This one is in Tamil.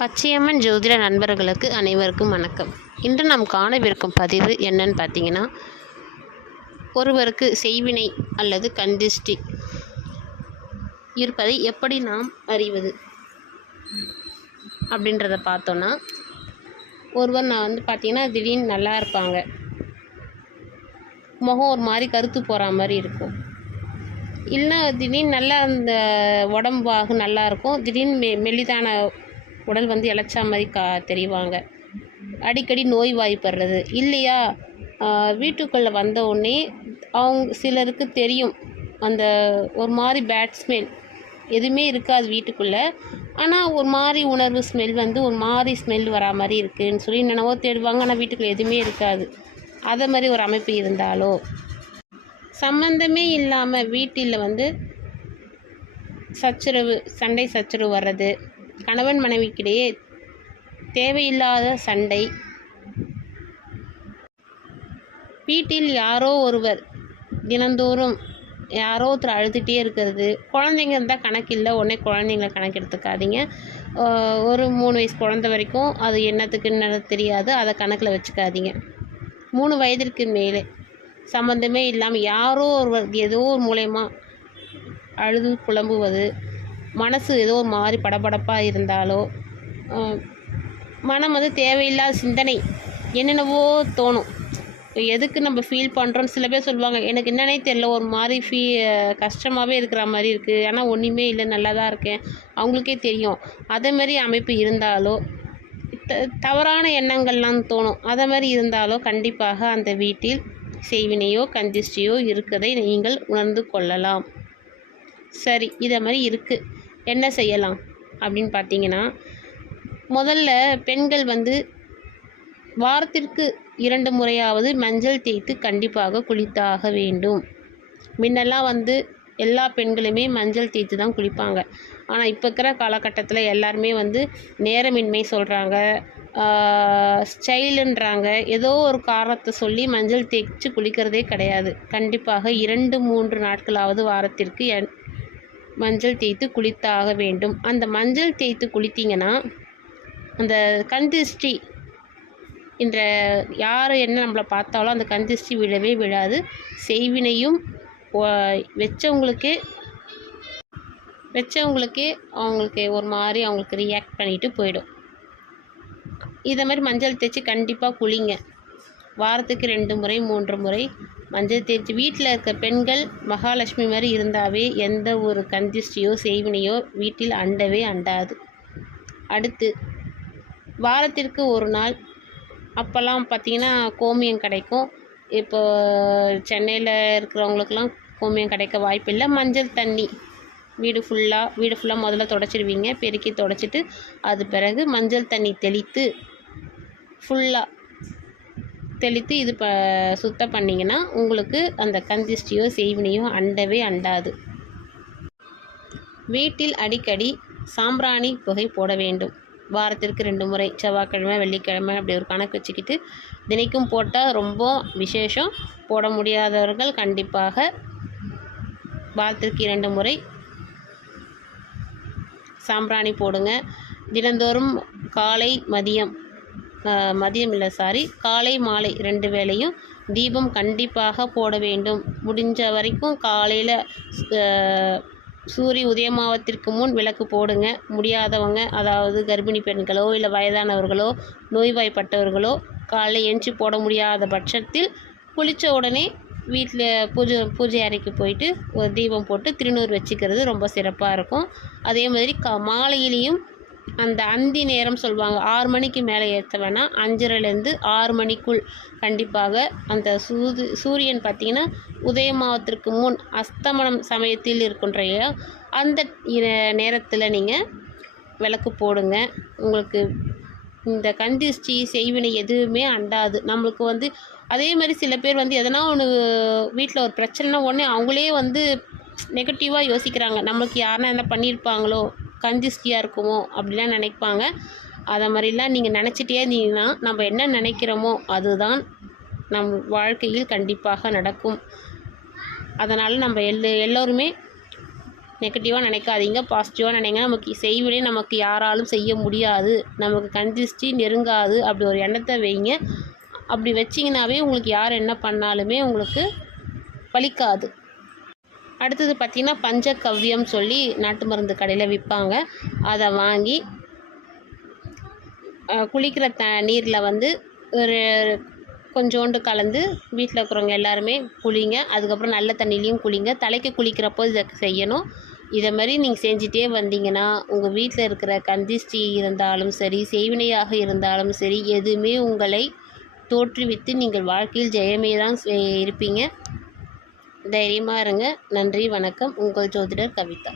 பச்சையம்மன் ஜோதிட நண்பர்களுக்கு அனைவருக்கும் வணக்கம். இன்று நாம் காணவிருக்கும் பதிவு என்னன்னு பார்த்தீங்கன்னா, ஒருவருக்கு செய்வினை அல்லது கந்திஷ்டி இருப்பதை எப்படி நாம் அறிவது அப்படின்றத பார்த்தோன்னா, ஒருவர் பார்த்தீங்கன்னா திடீர்னு நல்லா இருப்பாங்க, முகம் ஒரு மாதிரி கருத்து போகிற மாதிரி இருக்கும். இல்லைன்னா திடீர்னு நல்லா அந்த உடம்பாக நல்லா இருக்கும், திடீர்னு மெல்லிதான உடல் இளைச்சா மாதிரி தெரிவாங்க. அடிக்கடி நோய் வாய்ப்படுறது இல்லையா, வீட்டுக்குள்ளே வந்த உடனே அவங்க சிலருக்கு தெரியும் அந்த ஒரு மாதிரி பேட் ஸ்மெல் எதுவுமே இருக்காது வீட்டுக்குள்ளே, ஆனால் ஒரு மாதிரி உணர்வு ஸ்மெல் ஒரு மாதிரி ஸ்மெல் வரா மாதிரி இருக்குதுன்னு சொல்லி என்னென்னவோ தேடுவாங்க, ஆனால் வீட்டுக்குள்ளே எதுவுமே இருக்காது. அதை மாதிரி ஒரு அமைப்பு இருந்தாலோ, சம்பந்தமே இல்லாமல் வீட்டில் சண்டை சச்சரவு வர்றது, கணவன் மனைவிக்கிடையே தேவையில்லாத சண்டை, வீட்டில் யாரோ ஒருவர் தினந்தோறும் யாரோ ஒருத்தர் அழுதுகிட்டே இருக்கிறது, குழந்தைங்க இருந்தால் கணக்கில்லை, உடனே குழந்தைங்கள கணக்கு எடுத்துக்காதீங்க. ஒரு 3 வயசு குழந்தை வரைக்கும் அது என்னத்துக்குன்னு தெரியாது, அதை கணக்கில் வச்சுக்காதீங்க. 3 வயதிற்கு மேலே சம்மந்தமே இல்லாமல் யாரோ ஒருவர் ஏதோ ஒரு மூலயமா அழுது புலம்புவது, மனசு ஏதோ ஒரு மாதிரி படபடப்பாக இருந்தாலோ, மனம் தேவையில்லாத சிந்தனை என்னென்னவோ தோணும். எதுக்கு நம்ம ஃபீல் பண்ணுறோன்னு சில பேர் சொல்லுவாங்க, எனக்கு என்னன்னே தெரியல, ஒரு மாதிரி கஷ்டமாகவே இருக்கிற மாதிரி இருக்குது, ஆனால் ஒன்றுமே இல்லை, நல்லா தான் இருக்கேன், அவங்களுக்கே தெரியும். அதேமாதிரி அமைப்பு இருந்தாலோ, தவறான எண்ணங்கள்லாம் தோணும், அதை மாதிரி இருந்தாலோ கண்டிப்பாக அந்த வீட்டில் செய்வினையோ கந்திஷ்டியோ இருக்கதை நீங்கள் உணர்ந்து கொள்ளலாம். சரி, இதை மாதிரி இருக்குது, என்ன செய்யலாம் அப்படின்னு பார்த்தீங்கன்னா, முதல்ல பெண்கள் வாரத்திற்கு 2 முறையாவது மஞ்சள் தேய்த்து கண்டிப்பாக குளித்தாக வேண்டும். முன்னெல்லாம் எல்லா பெண்களுமே மஞ்சள் தேய்த்து தான் குளிப்பாங்க. ஆனால் இப்போ இருக்கிற காலகட்டத்தில் எல்லாருமே நேரமின்மை சொல்கிறாங்க, ஸ்டைலுன்றாங்க, ஏதோ ஒரு காரணத்தை சொல்லி மஞ்சள் தேய்ச்சி குளிக்கிறதே கிடையாது. கண்டிப்பாக 2-3 நாட்களாவது வாரத்திற்கு மஞ்சள் தேய்த்து குளித்தாக வேண்டும். அந்த மஞ்சள் தேய்த்து குளித்தீங்கன்னா அந்த கந்திஷ்டி என்ற யார் என்ன நம்மளை பார்த்தாலும் அந்த கந்திஷ்டி விழவே விழாது. செய்வினையும் வச்சவங்களுக்கே அவங்களுக்கு ஒரு மாதிரி அவங்களுக்கு ரியாக்ட் பண்ணிட்டு போயிடும். இதை மாதிரி மஞ்சள் தேய்ச்சி கண்டிப்பாக குளிங்க. வாரத்துக்கு 2 முறை 3 முறை மஞ்சள் தேய்ச்சி வீட்டில் இருக்க பெண்கள் மகாலட்சுமி மாதிரி இருந்தாவே எந்த ஒரு கந்திஷ்டியோ செய்வினையோ வீட்டில் அண்டவே அண்டாது. அடுத்து வாரத்திற்கு ஒரு நாள், அப்போல்லாம் பார்த்திங்கன்னா கோமியம் கிடைக்கும். இப்போ சென்னையில் இருக்கிறவங்களுக்கெல்லாம் கோமியம் கிடைக்க வாய்ப்பில்லை. மஞ்சள் தண்ணி வீடு ஃபுல்லாக முதல்ல துடைச்சிடுவீங்க, பெருக்கி துடைச்சிட்டு அது பிறகு மஞ்சள் தண்ணி தெளித்து இது சுத்தம் பண்ணிங்கன்னா உங்களுக்கு அந்த கந்திஷ்டியோ செய்வினையோ அண்டவே அண்டாது. வீட்டில் அடிக்கடி சாம்பிராணி புகை போட வேண்டும். வாரத்திற்கு 2 முறை, செவ்வாய்க்கிழமை வெள்ளிக்கிழமை அப்படி ஒரு கணக்கு வச்சுக்கிட்டு தினைக்கும் போட்டால் ரொம்ப விசேஷம். போட முடியாதவர்கள் கண்டிப்பாக வாரத்திற்கு 2 முறை சாம்பிராணி போடுங்க. தினந்தோறும் காலை காலை மாலை 2 வேளையும் தீபம் கண்டிப்பாக போட வேண்டும். முடிஞ்ச வரைக்கும் காலையில் சூரிய உதயமாவதற்கு முன் விளக்கு போடுங்க. முடியாதவங்க, அதாவது கர்ப்பிணி பெண்களோ இல்லை வயதானவர்களோ நோய்வாய்ப்பட்டவர்களோ காலையில் எழுந்துச்சி போட முடியாத பட்சத்தில் குளித்த உடனே வீட்டில் பூஜை அறைக்கு போயிட்டு ஒரு தீபம் போட்டு திருநூறு வச்சுக்கிறது ரொம்ப சிறப்பாக இருக்கும். அதே மாதிரி மாலையிலையும் அந்த அந்தி நேரம் சொல்லுவாங்க, 6 மணிக்கு மேலே ஏற்ற வேணாம், 5:30லேருந்து 6 மணிக்குள் கண்டிப்பாக அந்த சூரியன் பார்த்திங்கன்னா உதயமாவதற்கு முன் அஸ்தமனம் சமயத்தில் இருக்கின்ற அந்த நேரத்தில் நீங்கள் விளக்கு போடுங்க. உங்களுக்கு இந்த கந்திஷ்டி செய்வினை எதுவுமே அண்டாது. நம்மளுக்கு அதே மாதிரி சில பேர் எதனா ஒன்று வீட்டில் ஒரு பிரச்சனைனா உடனே அவங்களே நெகட்டிவாக யோசிக்கிறாங்க, நம்மளுக்கு யாருன்னா என்ன பண்ணியிருப்பாங்களோ, கந்திஷ்டியாக இருக்குமோ அப்படிலாம் நினைப்பாங்க. அதை மாதிரிலாம் நீங்கள் நினச்சிட்டே இருந்தீங்கன்னா நம்ம என்ன நினைக்கிறோமோ அதுதான் நம் வாழ்க்கையில் கண்டிப்பாக நடக்கும். அதனால் நம்ம எல்லோருமே நெகட்டிவாக நினைக்காதீங்க, பாசிட்டிவாக நினைங்க. நமக்கு செய்வினை நமக்கு யாராலும் செய்ய முடியாது, நமக்கு கண் திருஷ்டி நெருங்காது, அப்படி ஒரு எண்ணத்தை வைங்க. அப்படி வச்சிங்கனாவே உங்களுக்கு யார் என்ன பண்ணாலுமே உங்களுக்கு பலிக்காது. அடுத்தது பார்த்திங்கன்னா பஞ்சகவ்யம் சொல்லி நாட்டு மருந்து கடையில் விற்பாங்க. அதை வாங்கி குளிக்கிற நீரில் வந்து ஒரு கொஞ்சோண்டு கலந்து வீட்டில் இருக்கிறவங்க எல்லாருமே குளிங்க. அதுக்கப்புறம் நல்ல தண்ணிலையும் குளிங்க. தலைக்கு குளிக்கிறப்போ இதை செய்யணும். இதை மாதிரி நீங்கள் செஞ்சிட்டே வந்தீங்கன்னா உங்கள் வீட்டில் இருக்கிற கந்திஷ்டி இருந்தாலும் சரி, செய்வினையாக இருந்தாலும் சரி, எதுவுமே உங்களை தோற்றுவித்து நீங்கள் வாழ்க்கையில் ஜெயமே தான் இருப்பீங்க. தைரியமாக இருங்க. நன்றி, வணக்கம். உங்கள் ஜோதிடர் கவிதா.